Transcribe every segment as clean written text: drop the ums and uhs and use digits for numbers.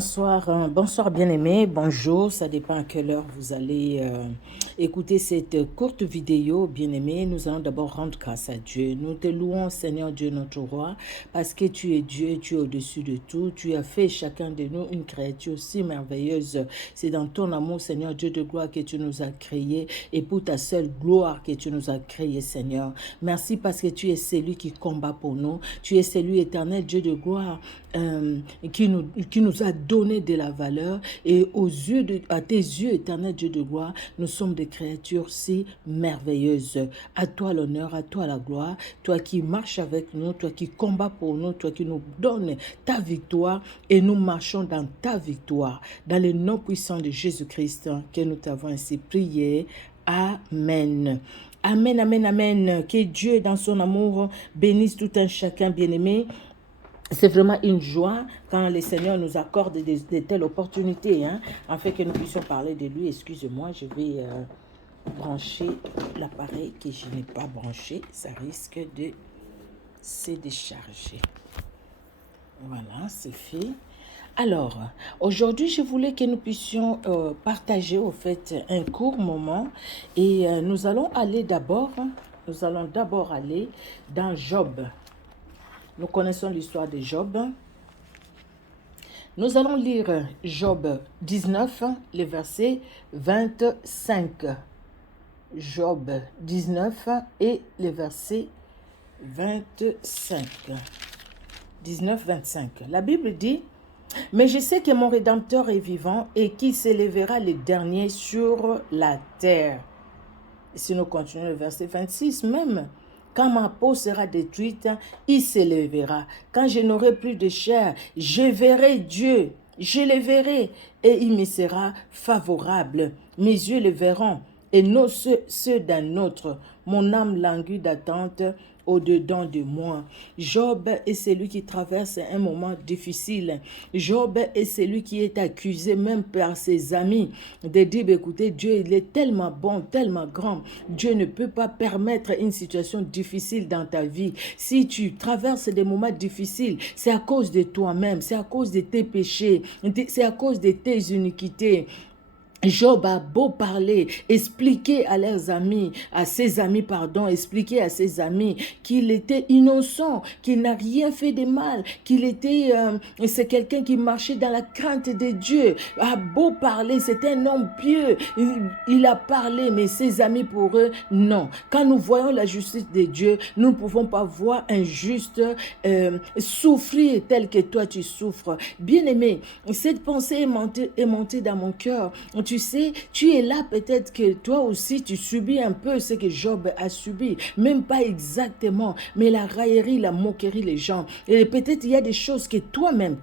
Bonsoir bien-aimés, bonjour, ça dépend à quelle heure vous allez écouter cette courte vidéo. Bien-aimés, nous allons d'abord rendre grâce à Dieu. Nous te louons, Seigneur Dieu, notre roi, parce que tu es Dieu, tu es au-dessus de tout. Tu as fait chacun de nous une créature si merveilleuse. C'est dans ton amour, Seigneur Dieu de gloire, que tu nous as créés et pour ta seule gloire que tu nous as créés, Seigneur. Merci parce que tu es celui qui combat pour nous. Tu es celui éternel, Dieu de gloire, qui nous a donné de la valeur, et à tes yeux, éternel Dieu de gloire, nous sommes des créatures si merveilleuses. À toi l'honneur, à toi la gloire, toi qui marches avec nous, toi qui combats pour nous, toi qui nous donnes ta victoire, et nous marchons dans ta victoire, dans le nom puissant de Jésus-Christ, que nous t'avons ainsi prié. Amen. Amen, amen, amen. Que Dieu, dans son amour, bénisse tout un chacun bien-aimé. C'est vraiment une joie quand le Seigneur nous accorde de telles opportunités, afin que nous puissions parler de lui. Excusez-moi, je vais brancher l'appareil que je n'ai pas branché. Ça risque de se décharger. Voilà, c'est fait. Alors, aujourd'hui, je voulais que nous puissions partager au fait un court moment, et nous allons d'abord aller dans Job. Nous connaissons l'histoire de Job. Nous allons lire Job 19, le verset 25. Job 19 et le verset 25. 19-25. La Bible dit: « Mais je sais que mon Rédempteur est vivant et qu'il s'élèvera le dernier sur la terre. » Et si nous continuons le verset 26, même quand ma peau sera détruite, il s'élèvera. Quand je n'aurai plus de chair, je verrai Dieu. Je le verrai et il me sera favorable. Mes yeux le verront et non ceux d'un autre. Mon âme languit d'attente au-dedans de moi. Job est celui qui traverse un moment difficile. Job est celui qui est accusé même par ses amis de dire: écoutez, Dieu, il est tellement bon, tellement grand. Dieu ne peut pas permettre une situation difficile dans ta vie. Si tu traverses des moments difficiles, c'est à cause de toi-même, c'est à cause de tes péchés, c'est à cause de tes iniquités. Job a beau parler, expliquer à ses amis, expliquer à ses amis qu'il était innocent, qu'il n'a rien fait de mal, c'est quelqu'un qui marchait dans la crainte de Dieu. A beau parler, c'est un homme pieux. Il a parlé, mais ses amis pour eux, non. Quand nous voyons la justice de Dieu, nous ne pouvons pas voir un juste souffrir tel que toi tu souffres. Bien-aimé, cette pensée est montée dans mon cœur. Tu sais, tu es là, peut-être que toi aussi, tu subis un peu ce que Job a subi. Même pas exactement, mais la raillerie, la moquerie, les gens. Et peut-être il y a des choses que toi-même,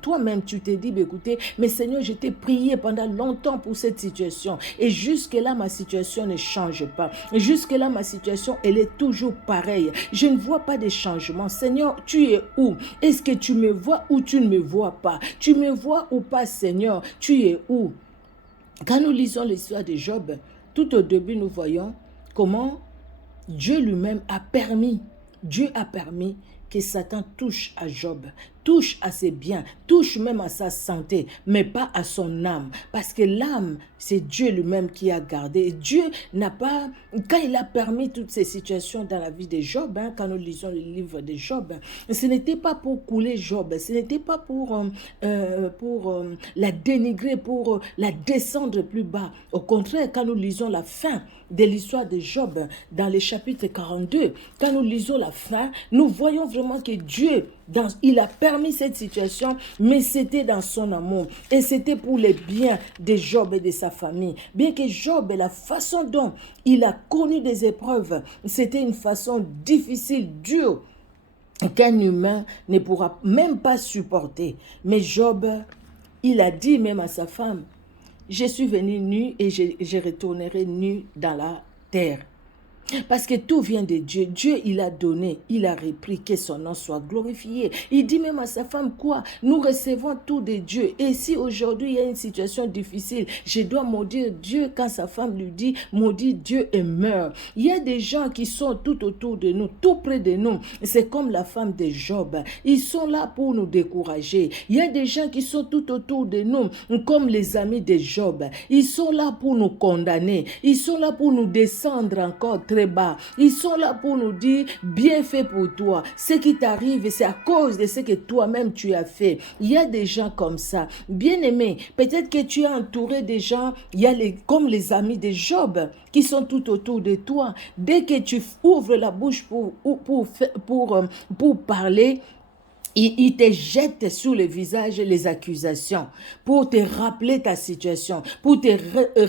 tu t'es dit: écoutez, mais Seigneur, je t'ai prié pendant longtemps pour cette situation. Et jusque-là, ma situation ne change pas. Et jusque-là, ma situation, elle est toujours pareille. Je ne vois pas de changement. Seigneur, tu es où? Est-ce que tu me vois ou tu ne me vois pas? Tu me vois ou pas, Seigneur? Tu es où? Quand nous lisons l'histoire de Job, tout au début, nous voyons comment Dieu lui-même a permis que Satan touche à Job, touche à ses biens, touche même à sa santé, mais pas à son âme. Parce que l'âme, c'est Dieu lui-même qui a gardé. Et Dieu n'a pas, quand il a permis toutes ces situations dans la vie de Job, quand nous lisons le livre de Job, ce n'était pas pour couler Job, ce n'était pas pour la dénigrer, pour la descendre plus bas. Au contraire, quand nous lisons la fin de l'histoire de Job, dans le chapitre 42, quand nous lisons la fin, nous voyons vraiment que Dieu, il a permis cette situation, mais c'était dans son amour. Et c'était pour le bien de Job et de sa famille. Bien que Job, la façon dont il a connu des épreuves, c'était une façon difficile, dure, qu'un humain ne pourra même pas supporter. Mais Job, il a dit même à sa femme: je suis venu nu et je retournerai nu dans la terre. Parce que tout vient de Dieu. Dieu, il a donné, il a repris, que son nom soit glorifié. Il dit même à sa femme quoi? Nous recevons tout de Dieu. Et si aujourd'hui il y a une situation difficile, je dois maudire Dieu quand sa femme lui dit, maudit Dieu et meurt. Il y a des gens qui sont tout autour de nous, tout près de nous. C'est comme la femme de Job. Ils sont là pour nous décourager. Il y a des gens qui sont tout autour de nous, comme les amis de Job. Ils sont là pour nous condamner. Ils sont là pour nous descendre encore très bas. Ils sont là pour nous dire, bien fait pour toi. Ce qui t'arrive, c'est à cause de ce que toi-même tu as fait. Il y a des gens comme ça. Bien aimé, peut-être que tu es entouré de gens, il y a comme les amis de Job, qui sont tout autour de toi. Dès que tu ouvres la bouche pour parler, il te jette sur le visage les accusations pour te rappeler ta situation, pour te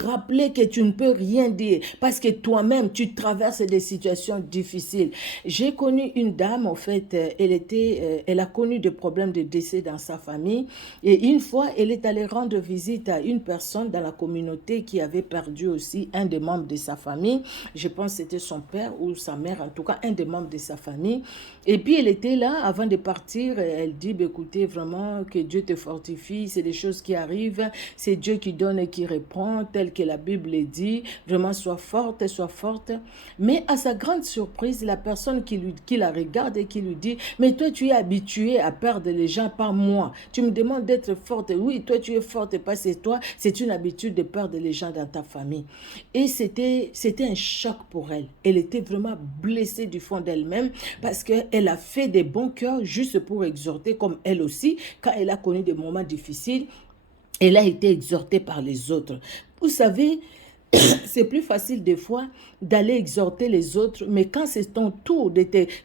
rappeler que tu ne peux rien dire parce que toi-même, tu traverses des situations difficiles. J'ai connu une dame, en fait, elle a connu des problèmes de décès dans sa famille et une fois, elle est allée rendre visite à une personne dans la communauté qui avait perdu aussi un des membres de sa famille. Je pense que c'était son père ou sa mère, en tout cas un des membres de sa famille. Et puis, elle était là avant de partir. Elle dit, écoutez, vraiment, que Dieu te fortifie, c'est des choses qui arrivent, c'est Dieu qui donne et qui répond, tel que la Bible dit, vraiment, sois forte. Mais à sa grande surprise, la personne qui la regarde et qui lui dit, mais toi, tu es habitué à perdre les gens, pas moi. Tu me demandes d'être forte. Oui, toi, tu es forte, pas c'est toi. C'est une habitude de perdre les gens dans ta famille. Et c'était un choc pour elle. Elle était vraiment blessée du fond d'elle-même parce qu'elle a fait des bons cœurs juste pour exhorter, comme elle aussi, quand elle a connu des moments difficiles, elle a été exhortée par les autres. Vous savez, c'est plus facile des fois d'aller exhorter les autres, mais quand c'est ton tour,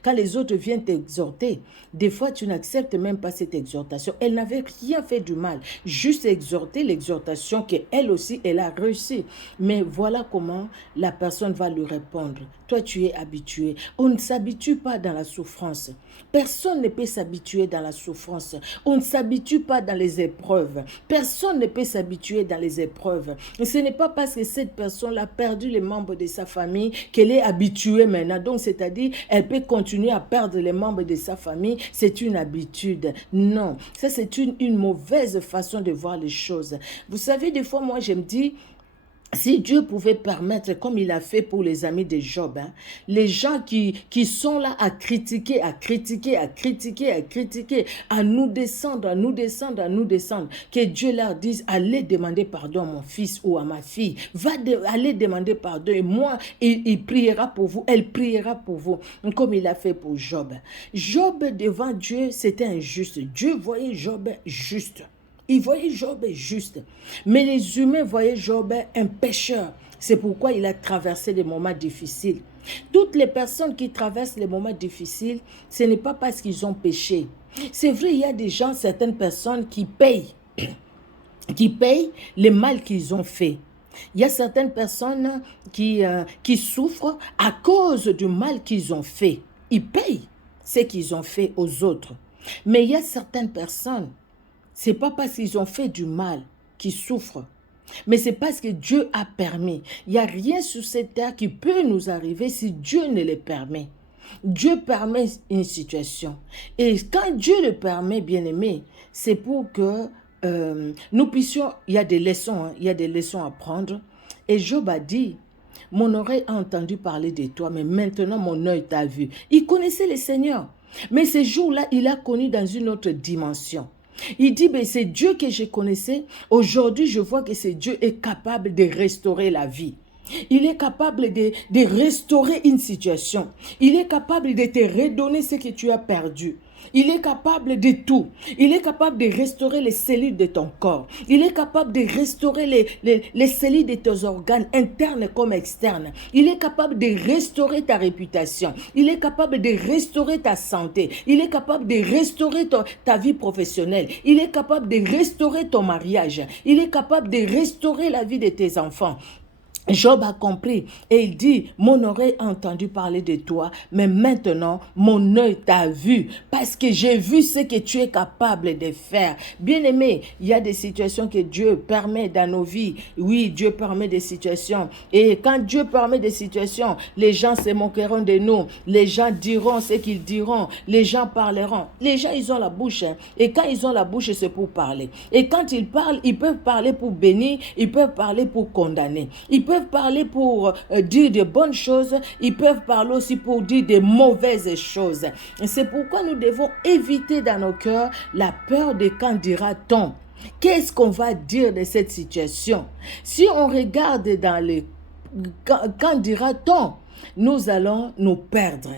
quand les autres viennent t'exhorter, des fois tu n'acceptes même pas cette exhortation. Elle n'avait rien fait du mal, juste exhorter l'exhortation qu'elle aussi, elle a réussi. Mais voilà comment la personne va lui répondre. Toi, tu es habitué. On ne s'habitue pas dans la souffrance. Personne ne peut s'habituer dans la souffrance. On ne s'habitue pas dans les épreuves. Personne ne peut s'habituer dans les épreuves. Ce n'est pas parce que cette personne a perdu les membres de sa famille qu'elle est habituée maintenant. Donc, c'est-à-dire, elle peut continuer à perdre les membres de sa famille. C'est une habitude. Non, ça c'est une mauvaise façon de voir les choses. Vous savez, des fois, moi, je me dis, si Dieu pouvait permettre, comme il a fait pour les amis de Job, les gens qui sont là à critiquer, à nous descendre, que Dieu leur dise, allez demander pardon à mon fils ou à ma fille, allez demander pardon, et moi, il priera pour vous, elle priera pour vous, comme il a fait pour Job. Job, devant Dieu, c'était injuste. Dieu voyait Job juste. Il voyait Job juste. Mais les humains voyaient Job un pécheur. C'est pourquoi il a traversé des moments difficiles. Toutes les personnes qui traversent les moments difficiles, ce n'est pas parce qu'ils ont péché. C'est vrai, il y a des gens, certaines personnes qui payent le mal qu'ils ont fait. Il y a certaines personnes qui souffrent à cause du mal qu'ils ont fait. Ils payent ce qu'ils ont fait aux autres. Mais il y a certaines personnes, c'est pas parce qu'ils ont fait du mal qu'ils souffrent, mais c'est parce que Dieu a permis. Il n'y a rien sur cette terre qui peut nous arriver si Dieu ne le permet. Dieu permet une situation. Et quand Dieu le permet, bien-aimé, c'est pour que nous puissions, il y a des leçons à prendre. Et Job a dit, mon oreille a entendu parler de toi, mais maintenant mon œil t'a vu. Il connaissait le Seigneur. Mais ce jour-là, il a connu dans une autre dimension. Il dit, c'est Dieu que je connaissais. Aujourd'hui, je vois que ce Dieu est capable de restaurer la vie. Il est capable de restaurer une situation. Il est capable de te redonner ce que tu as perdu. Il est capable de tout. Il est capable de restaurer les cellules de ton corps. Il est capable de restaurer les cellules de tes organes, internes comme externes. Il est capable de restaurer ta réputation. Il est capable de restaurer ta santé. Il est capable de restaurer ta vie professionnelle. Il est capable de restaurer ton mariage. Il est capable de restaurer la vie de tes enfants. Job a compris et il dit, mon oreille a entendu parler de toi, mais maintenant mon œil t'a vu parce que j'ai vu ce que tu es capable de faire. Bien-aimé, il y a des situations que Dieu permet dans nos vies. Oui, Dieu permet des situations. Et quand Dieu permet des situations, les gens se moqueront de nous. Les gens diront ce qu'ils diront. Les gens parleront. Les gens, ils ont la bouche. Et quand ils ont la bouche, c'est pour parler. Et quand ils parlent, ils peuvent parler pour bénir, ils peuvent parler pour condamner. Ils peuvent parler pour dire de bonnes choses, ils peuvent parler aussi pour dire de mauvaises choses. C'est pourquoi nous devons éviter dans nos cœurs la peur de quand dira-t-on. Qu'est-ce qu'on va dire de cette situation? Si on regarde dans les quand dira-t-on, nous allons nous perdre.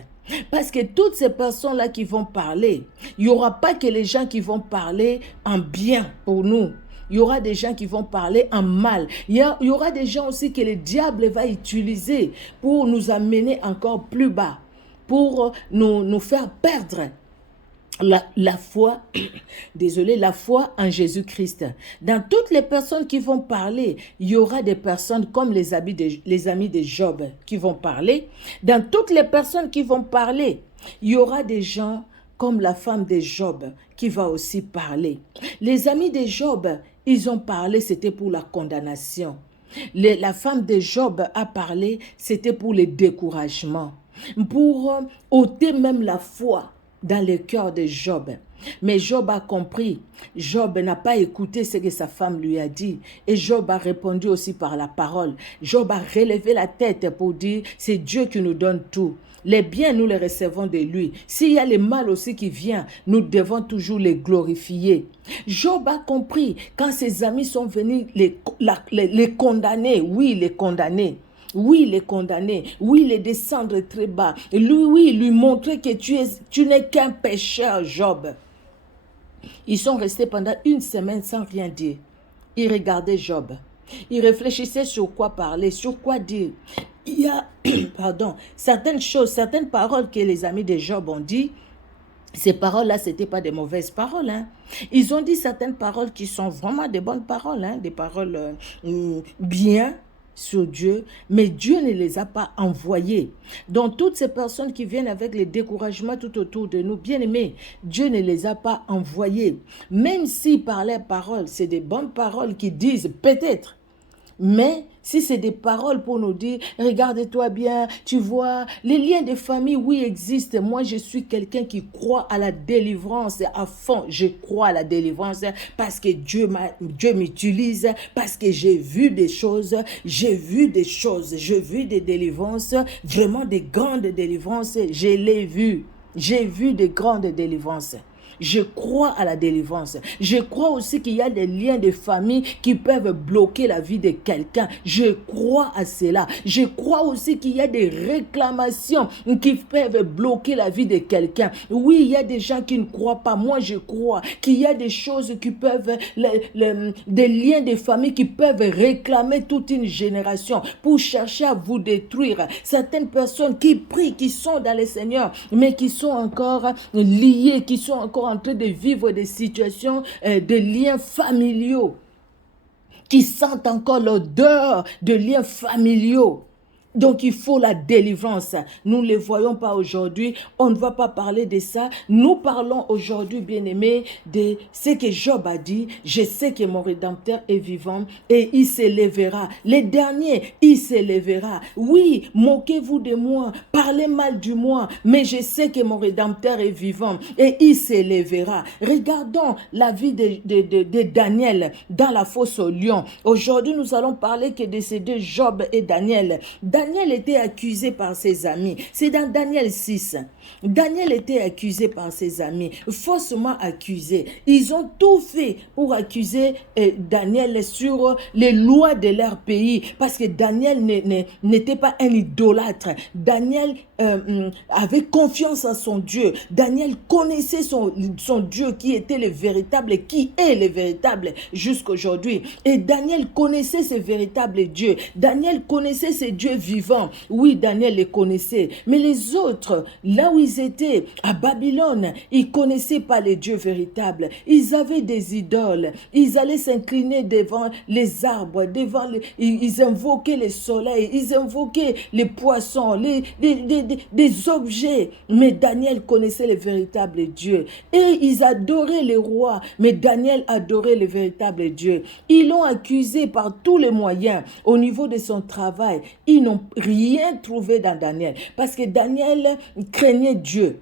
Parce que toutes ces personnes-là qui vont parler, il n'y aura pas que les gens qui vont parler en bien pour nous. Il y aura des gens qui vont parler en mal. Il y aura des gens aussi que le diable va utiliser pour nous amener encore plus bas, pour nous faire perdre la foi, la foi en Jésus-Christ. Dans toutes les personnes qui vont parler, il y aura des personnes comme les amis de Job qui vont parler. Dans toutes les personnes qui vont parler, il y aura des gens comme la femme de Job qui va aussi parler. Les amis de Job, ils ont parlé, c'était pour la condamnation. La femme de Job a parlé, c'était pour le découragement, pour ôter même la foi dans le cœur de Job. Mais Job a compris. Job n'a pas écouté ce que sa femme lui a dit. Et Job a répondu aussi par la parole. Job a relevé la tête pour dire, c'est Dieu qui nous donne tout. Les biens, nous les recevons de lui. S'il y a le mal aussi qui vient, nous devons toujours les glorifier. Job a compris quand ses amis sont venus les condamner. Oui, les condamner. Oui, les condamner. Oui, les descendre très bas. Lui montrer que tu n'es qu'un pécheur, Job. Ils sont restés pendant une semaine sans rien dire. Ils regardaient Job. Ils réfléchissaient sur quoi parler, sur quoi dire. Il y a certaines choses, certaines paroles que les amis de Job ont dit. Ces paroles-là, ce n'étaient pas des mauvaises paroles. Ils ont dit certaines paroles qui sont vraiment des bonnes paroles, des paroles bien sur Dieu, mais Dieu ne les a pas envoyées. Donc toutes ces personnes qui viennent avec le découragement tout autour de nous, bien aimés, Dieu ne les a pas envoyées. Même si par leurs paroles, c'est des bonnes paroles qui disent peut-être, mais si c'est des paroles pour nous dire, regarde-toi bien, tu vois, les liens de famille, oui, existent. Moi, je suis quelqu'un qui croit à la délivrance à fond. Je crois à la délivrance parce que Dieu m'utilise, parce que j'ai vu des choses, j'ai vu des délivrances, vraiment des grandes délivrances, je l'ai vu. J'ai vu des grandes délivrances. Je crois à la délivrance. Je crois aussi qu'il y a des liens de famille qui peuvent bloquer la vie de quelqu'un. Je crois à cela. Je crois aussi qu'il y a des réclamations qui peuvent bloquer la vie de quelqu'un. Oui, il y a des gens qui ne croient pas. Moi, je crois qu'il y a des choses qui peuvent, des liens de famille qui peuvent réclamer toute une génération pour chercher à vous détruire. Certaines personnes qui prient, qui sont dans le Seigneur, mais qui sont encore liées, qui sont encore en train de vivre des situations de liens familiaux, qui sentent encore l'odeur de liens familiaux. Donc, il faut la délivrance. Nous ne les voyons pas aujourd'hui. On ne va pas parler de ça. Nous parlons aujourd'hui, bien-aimés, de ce que Job a dit. Je sais que mon Rédempteur est vivant et il s'élèvera. Les derniers, il s'élèvera. Oui, moquez-vous de moi, parlez mal de moi, mais je sais que mon Rédempteur est vivant et il s'élèvera. Regardons la vie de Daniel dans la fosse au lion. Aujourd'hui, nous allons parler que de ces deux, Job et Daniel. Daniel était accusé par ses amis. C'est dans Daniel 6. Daniel était accusé par ses amis, faussement accusé. Ils ont tout fait pour accuser Daniel sur les lois de leur pays, parce que Daniel n'était pas un idolâtre. Daniel avait confiance en son Dieu. Daniel connaissait son Dieu qui était le véritable et qui est le véritable jusqu'aujourd'hui. Et Daniel connaissait ce véritable Dieu. Daniel connaissait ce Dieu vivant. Oui, Daniel les connaissait. Mais les autres, là où ils étaient, à Babylone, ils ne connaissaient pas les dieux véritables. Ils avaient des idoles. Ils allaient s'incliner devant les arbres, ils invoquaient le soleil, ils invoquaient les poissons, des objets. Mais Daniel connaissait le véritable Dieu. Et ils adoraient les rois. Mais Daniel adorait le véritable Dieu. Ils l'ont accusé par tous les moyens. Au niveau de son travail, ils n'ont rien trouvé dans Daniel. Parce que Daniel craignait Dieu.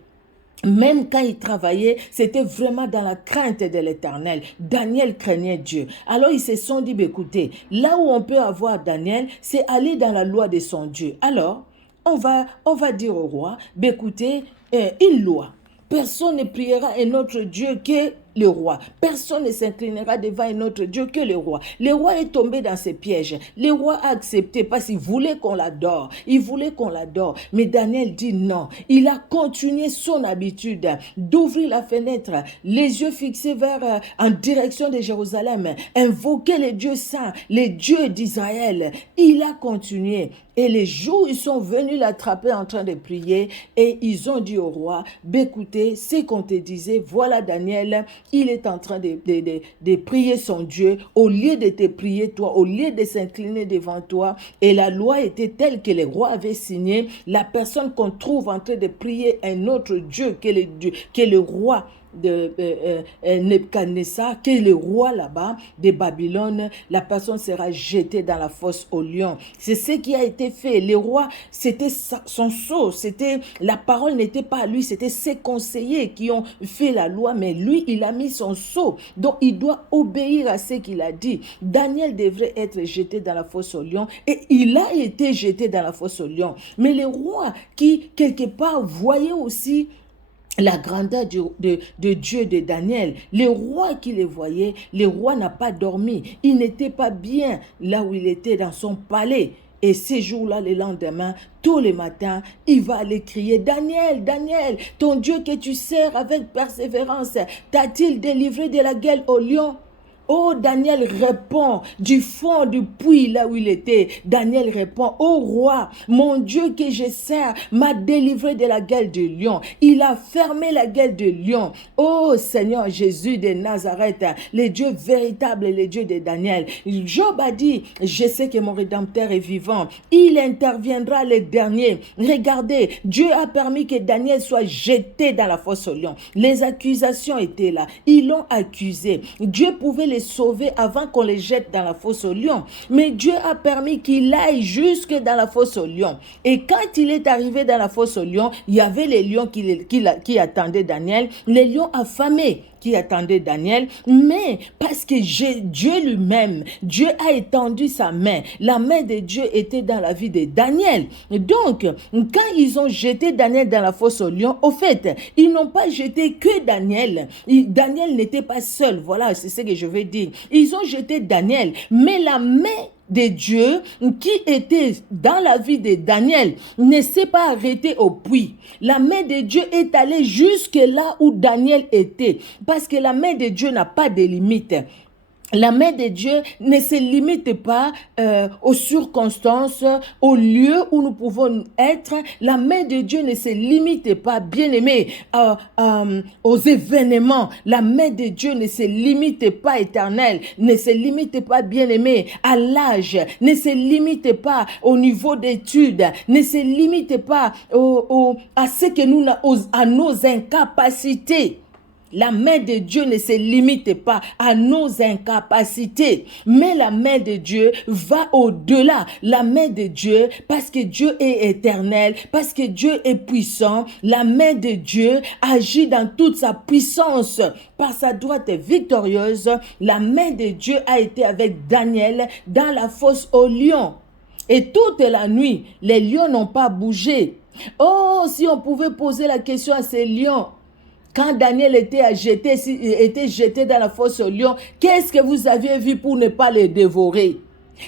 Même quand il travaillait, c'était vraiment dans la crainte de l'Éternel. Daniel craignait Dieu. Alors ils se sont dit, écoutez, là où on peut avoir Daniel, c'est aller dans la loi de son Dieu. Alors, on va dire au roi, écoutez, une loi. Personne ne priera un autre Dieu que le roi. Personne ne s'inclinera devant un autre Dieu que le roi. Le roi est tombé dans ses pièges. Le roi a accepté parce qu'il voulait qu'on l'adore. Il voulait qu'on l'adore. Mais Daniel dit non. Il a continué son habitude d'ouvrir la fenêtre, les yeux fixés en direction de Jérusalem, invoquer les dieux saints, les dieux d'Israël. Il a continué. Et les jours, ils sont venus l'attraper en train de prier et ils ont dit au roi, écoutez, c'est qu'on te disait, voilà Daniel, il est en train de prier son Dieu, au lieu de te prier toi, au lieu de s'incliner devant toi. Et la loi était telle que les rois avaient signé, la personne qu'on trouve en train de prier un autre Dieu que le roi de Nebuchadnezzar, qui est le roi là-bas de Babylone, la personne sera jetée dans la fosse aux lions. C'est ce qui a été fait. Le roi, c'était son sceau, la parole n'était pas à lui, c'était ses conseillers qui ont fait la loi, mais lui, il a mis son sceau. Donc, il doit obéir à ce qu'il a dit. Daniel devrait être jeté dans la fosse aux lions et il a été jeté dans la fosse aux lions. Mais le roi qui, quelque part, voyait aussi la grandeur de Dieu de Daniel, le roi qui le voyait, le roi n'a pas dormi. Il n'était pas bien là où il était dans son palais. Et ces jours-là, le lendemain, tous les matins, il va aller crier, Daniel, Daniel, ton Dieu que tu sers avec persévérance, t'a-t-il délivré de la gueule au lion? Oh, Daniel répond du fond du puits là où il était. Daniel répond, oh roi, mon Dieu que je sers m'a délivré de la gueule du lion. Il a fermé la gueule du lion. Oh Seigneur Jésus de Nazareth, le Dieu véritable, le Dieu de Daniel. Job a dit, je sais que mon Rédempteur est vivant. Il interviendra le dernier. Regardez, Dieu a permis que Daniel soit jeté dans la fosse au lion. Les accusations étaient là. Ils l'ont accusé. Dieu pouvait les sauver avant qu'on les jette dans la fosse aux lions. Mais Dieu a permis qu'il aille jusque dans la fosse aux lions. Et quand il est arrivé dans la fosse aux lions, il y avait les lions qui attendaient Daniel, les lions affamés qui attendaient Daniel, mais parce que Dieu lui-même, Dieu a étendu sa main. La main de Dieu était dans la vie de Daniel. Donc, quand ils ont jeté Daniel dans la fosse aux lions, au fait, ils n'ont pas jeté que Daniel. Daniel n'était pas seul. Voilà, c'est ce que je veux dire. Ils ont jeté Daniel, mais la main de Dieu qui était dans la vie de Daniel ne s'est pas arrêtée au puits. La main de Dieu est allée jusque là où Daniel était, parce que la main de Dieu n'a pas de limite. La main de Dieu ne se limite pas aux circonstances, aux lieux où nous pouvons être. La main de Dieu ne se limite pas, bien-aimé, aux événements. La main de Dieu ne se limite pas, éternel, ne se limite pas, bien-aimé, à l'âge, ne se limite pas au niveau d'études, ne se limite pas à ce que nous, à nos incapacités. La main de Dieu ne se limite pas à nos incapacités, mais la main de Dieu va au-delà. La main de Dieu, parce que Dieu est éternel, parce que Dieu est puissant, la main de Dieu agit dans toute sa puissance. Par sa droite victorieuse, la main de Dieu a été avec Daniel dans la fosse aux lions. Et toute la nuit, les lions n'ont pas bougé. Oh, si on pouvait poser la question à ces lions, quand Daniel était jeté dans la fosse aux lions, qu'est-ce que vous aviez vu pour ne pas les dévorer?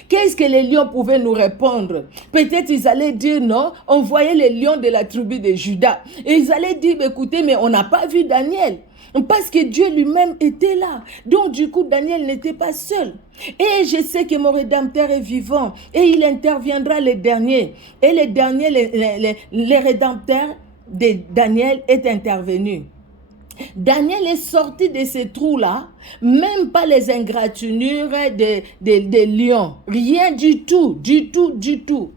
Qu'est-ce que les lions pouvaient nous répondre? Peut-être ils allaient dire non, on voyait les lions de la tribu de Juda. Et ils allaient dire, écoutez, mais on n'a pas vu Daniel. Parce que Dieu lui-même était là. Donc du coup, Daniel n'était pas seul. Et je sais que mon Rédempteur est vivant. Et il interviendra les derniers. Et les derniers, les Rédempteurs, de Daniel est intervenu. Daniel est sorti de ces trous-là, même pas les égratignures des lions, rien du tout, du tout, du tout.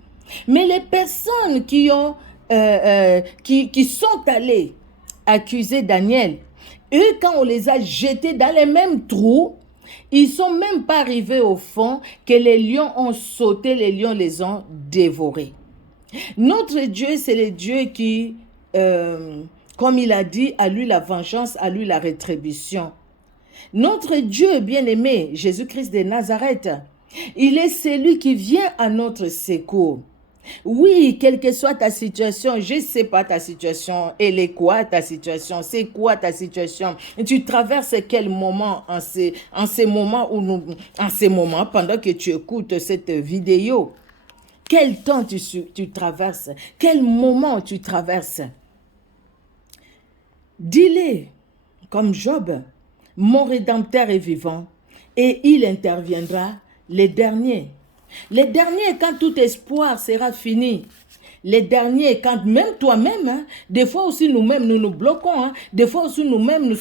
Mais les personnes qui sont allées accuser Daniel, eux, quand on les a jetés dans les mêmes trous, ils sont même pas arrivés au fond que les lions ont sauté, les lions les ont dévorés. Notre Dieu, c'est le Dieu qui, comme il a dit, à lui la vengeance, à lui la rétribution. Notre Dieu bien-aimé, Jésus-Christ de Nazareth, il est celui qui vient à notre secours. Oui, quelle que soit ta situation, je ne sais pas ta situation, elle est quoi ta situation, c'est quoi ta situation, tu traverses quel moment en ces moments pendant que tu écoutes cette vidéo. Quel temps tu traverses, quel moment tu traverses. Dis-le, comme Job, mon Rédempteur est vivant et il interviendra les derniers. Les derniers, quand tout espoir sera fini. Les derniers, quand même toi-même, hein, des fois aussi nous-mêmes, nous nous bloquons. Hein, des fois aussi nous-mêmes, nous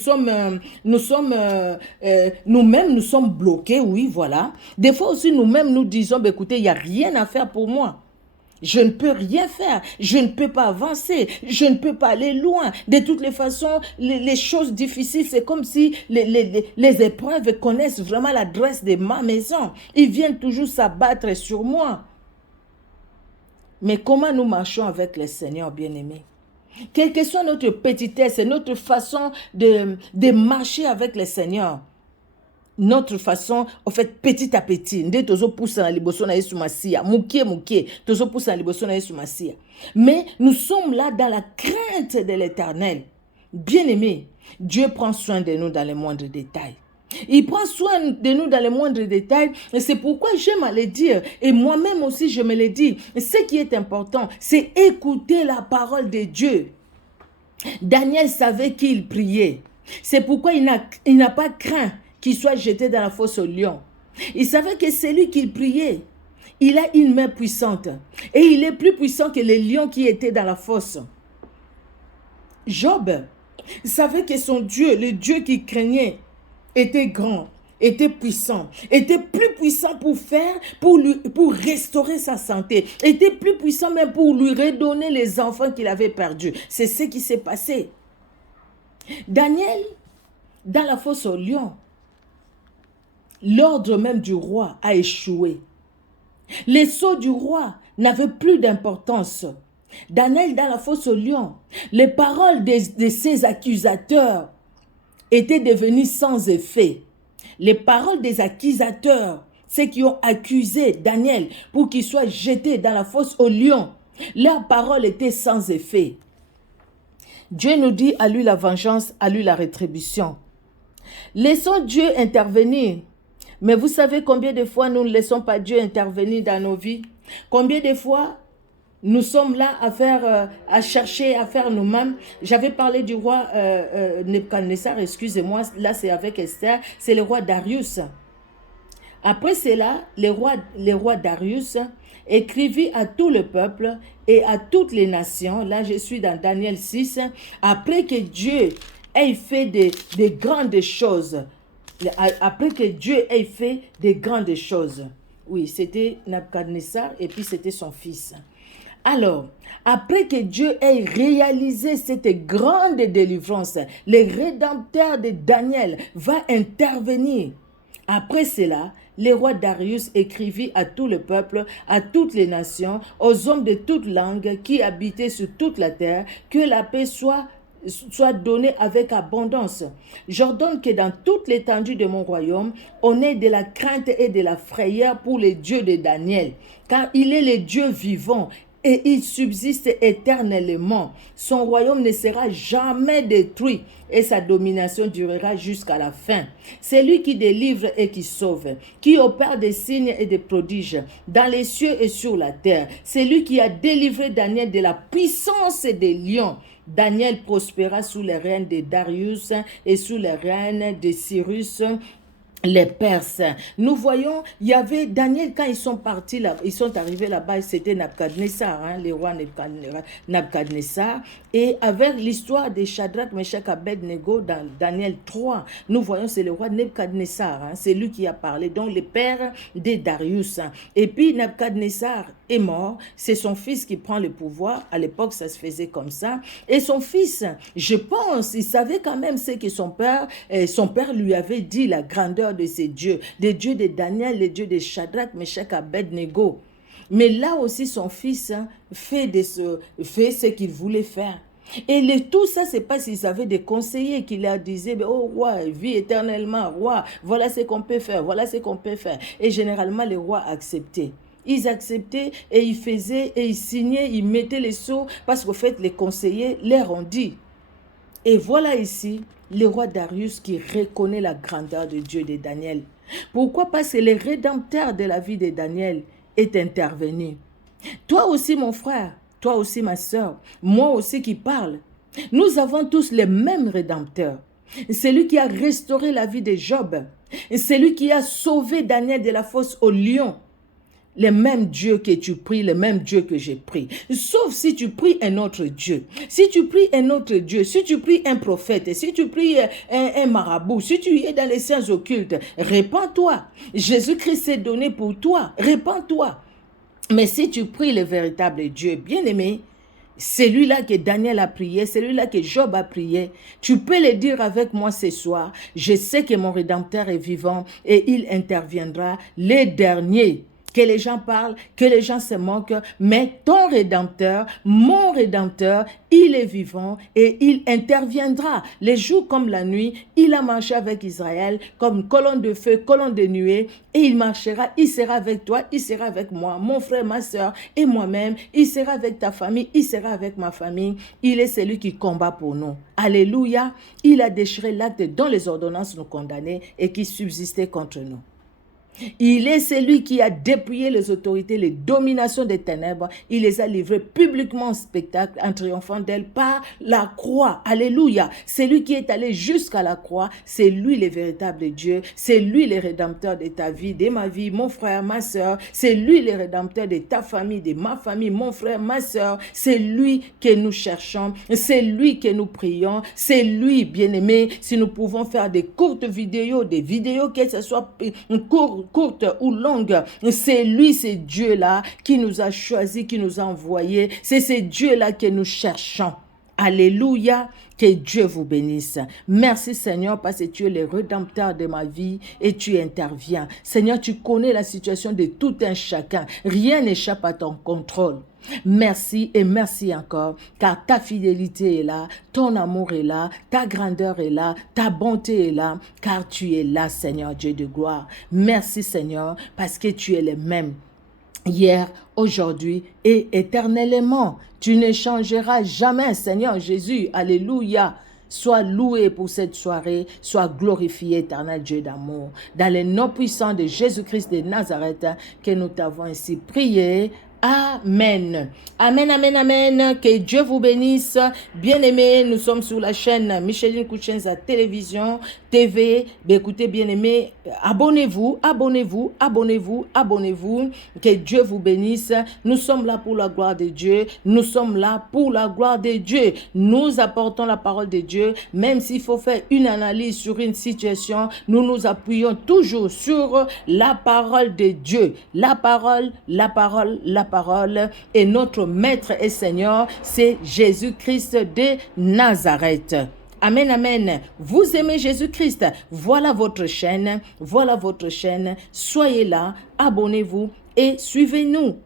sommes bloqués, oui, voilà. Des fois aussi nous-mêmes, nous disons, bah, écoutez, il n'y a rien à faire pour moi. Je ne peux rien faire, je ne peux pas avancer, je ne peux pas aller loin. De toutes les façons, les choses difficiles, c'est comme si les épreuves connaissent vraiment l'adresse de ma maison. Ils viennent toujours s'abattre sur moi. Mais comment nous marchons avec le Seigneur bien-aimé? Quelle que soit notre petitesse, notre façon de marcher avec le Seigneur, notre façon, en fait, petit à petit, mais nous sommes là dans la crainte de l'Éternel. Bien-aimé, Dieu prend soin de nous dans les moindres détails. Il prend soin de nous dans les moindres détails et c'est pourquoi j'aime à le dire et moi-même aussi je me le dis. Ce qui est important, c'est écouter la parole de Dieu. Daniel savait qu'il priait. C'est pourquoi il n'a pas craint qu'il soit jeté dans la fosse aux lions. Il savait que c'est lui qu'il priait. Il a une main puissante. Et il est plus puissant que les lions qui étaient dans la fosse. Job savait que son Dieu, le Dieu qu'il craignait, était grand, était puissant, était plus puissant pour restaurer sa santé, était plus puissant même pour lui redonner les enfants qu'il avait perdus. C'est ce qui s'est passé. Daniel, dans la fosse aux lions, l'ordre même du roi a échoué. Les sceaux du roi n'avaient plus d'importance. Daniel dans la fosse aux lions, les paroles de ses accusateurs étaient devenues sans effet. Les paroles des accusateurs, ceux qui ont accusé Daniel pour qu'il soit jeté dans la fosse aux lions, leurs paroles étaient sans effet. Dieu nous dit à lui la vengeance, à lui la rétribution. Laissons Dieu intervenir. Mais vous savez combien de fois nous ne laissons pas Dieu intervenir dans nos vies? Combien de fois nous sommes là à chercher, à faire nous-mêmes? J'avais parlé du roi Nebuchadnezzar, excusez-moi, là c'est avec Esther, c'est le roi Darius. Après cela, le roi Darius écrivit à tout le peuple et à toutes les nations, là je suis dans Daniel 6, après que Dieu ait fait des grandes choses, après que Dieu ait fait des grandes choses. Oui, c'était Nebuchadnezzar et puis c'était son fils. Alors, après que Dieu ait réalisé cette grande délivrance, le Rédempteur de Daniel va intervenir. Après cela, le roi Darius écrivit à tout le peuple, à toutes les nations, aux hommes de toutes langues qui habitaient sur toute la terre, que la paix soit donnée avec abondance. J'ordonne que dans toute l'étendue de mon royaume, on ait de la crainte et de la frayeur pour le Dieu de Daniel, car il est le Dieu vivant et il subsiste éternellement. Son royaume ne sera jamais détruit et sa domination durera jusqu'à la fin. C'est lui qui délivre et qui sauve, qui opère des signes et des prodiges dans les cieux et sur la terre. C'est lui qui a délivré Daniel de la puissance des lions. Daniel prospéra sous les règnes de Darius et sous les règnes de Cyrus les Perses. Nous voyons, il y avait Daniel, quand ils sont partis là, ils sont arrivés là-bas, c'était Nabuchodonosor, le roi Nabuchodonosor. Et avec l'histoire de Shadrach, Meshach, Abednego dans Daniel 3, nous voyons, c'est le roi Nabuchodonosor, c'est lui qui a parlé, donc le père de Darius. Et puis Nabuchodonosor est mort, c'est son fils qui prend le pouvoir. À l'époque, ça se faisait comme ça. Et son fils, je pense, il savait quand même ce que son père lui avait dit, la grandeur de ces dieux, des dieux de Daniel, les dieux de Shadrach, Meshach, Abednego. Mais là aussi, son fils fait ce qu'il voulait faire. Et tout ça, c'est pas s'ils avaient des conseillers qui leur disaient, oh roi, vis éternellement, roi, voilà ce qu'on peut faire, voilà ce qu'on peut faire. Et généralement, les rois acceptaient. Ils acceptaient et ils faisaient et ils signaient, ils mettaient les sceaux parce qu'au fait, les conseillers leur ont dit. Et voilà ici le roi Darius qui reconnaît la grandeur de Dieu de Daniel. Pourquoi? Parce que le rédempteur de la vie de Daniel est intervenu. Toi aussi, mon frère, toi aussi, ma soeur, moi aussi qui parle, nous avons tous les mêmes rédempteurs. C'est lui qui a restauré la vie de Job. C'est lui qui a sauvé Daniel de la fosse au lion. Le même Dieu que tu pries, le même Dieu que j'ai pris. Sauf si tu pries un autre Dieu. Si tu pries un autre Dieu, si tu pries un prophète, si tu pries un marabout, si tu es dans les sciences occultes, répands-toi. Jésus-Christ s'est donné pour toi. Répands-toi. Mais si tu pries le véritable Dieu, bien-aimé, celui-là que Daniel a prié, celui-là que Job a prié, tu peux le dire avec moi ce soir. Je sais que mon Rédempteur est vivant et il interviendra les derniers. Que les gens parlent, que les gens se moquent, mais ton Rédempteur, mon Rédempteur, il est vivant et il interviendra. Les jours comme la nuit, il a marché avec Israël comme colonne de feu, colonne de nuée, et il marchera, il sera avec toi, il sera avec moi, mon frère, ma soeur et moi-même, il sera avec ta famille, il sera avec ma famille. Il est celui qui combat pour nous. Alléluia, il a déchiré l'acte dont les ordonnances nous condamnaient et qui subsistait contre nous. Il est celui qui a dépouillé les autorités, les dominations des ténèbres. Il les a livrées publiquement en spectacle en triomphant d'elles par la croix. Alléluia. C'est lui qui est allé jusqu'à la croix. C'est lui le véritable Dieu. C'est lui le rédempteur de ta vie, de ma vie, mon frère, ma soeur. C'est lui le rédempteur de ta famille, de ma famille, mon frère, ma soeur. C'est lui que nous cherchons. C'est lui que nous prions. C'est lui, bien-aimé. Si nous pouvons faire des courtes vidéos, des vidéos que ce soit courte ou longue, c'est lui, c'est Dieu-là qui nous a choisis, qui nous a envoyés. C'est ce Dieu-là que nous cherchons. Alléluia, que Dieu vous bénisse. Merci Seigneur parce que tu es le rédempteur de ma vie et tu interviens. Seigneur, tu connais la situation de tout un chacun. Rien n'échappe à ton contrôle. Merci et merci encore, car ta fidélité est là, ton amour est là, ta grandeur est là, ta bonté est là, car tu es là, Seigneur Dieu de gloire. Merci Seigneur, parce que tu es le même hier, aujourd'hui et éternellement. Tu ne changeras jamais, Seigneur Jésus. Alléluia. Sois loué pour cette soirée, sois glorifié, éternel Dieu d'amour. Dans le nom puissant de Jésus-Christ de Nazareth, que nous t'avons ainsi prié. Amen. Amen, amen, amen. Que Dieu vous bénisse. Bien-aimés, nous sommes sur la chaîne Micheline Kouchenza Télévision, TV. Écoutez, bien-aimés, abonnez-vous, abonnez-vous, abonnez-vous, abonnez-vous. Que Dieu vous bénisse. Nous sommes là pour la gloire de Dieu. Nous sommes là pour la gloire de Dieu. Nous apportons la parole de Dieu. Même s'il faut faire une analyse sur une situation, nous nous appuyons toujours sur la parole de Dieu. La parole, la parole, la parole. Et notre Maître et Seigneur, c'est Jésus-Christ de Nazareth. Amen, amen. Vous aimez Jésus-Christ. Voilà votre chaîne. Voilà votre chaîne. Soyez là, abonnez-vous et suivez-nous.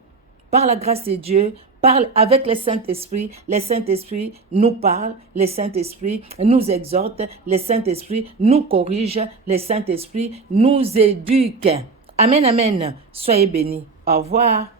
Par la grâce de Dieu, parle avec le Saint-Esprit. Le Saint-Esprit nous parle. Le Saint-Esprit nous exhorte. Le Saint-Esprit nous corrige. Le Saint-Esprit nous éduque. Amen, amen. Soyez bénis. Au revoir.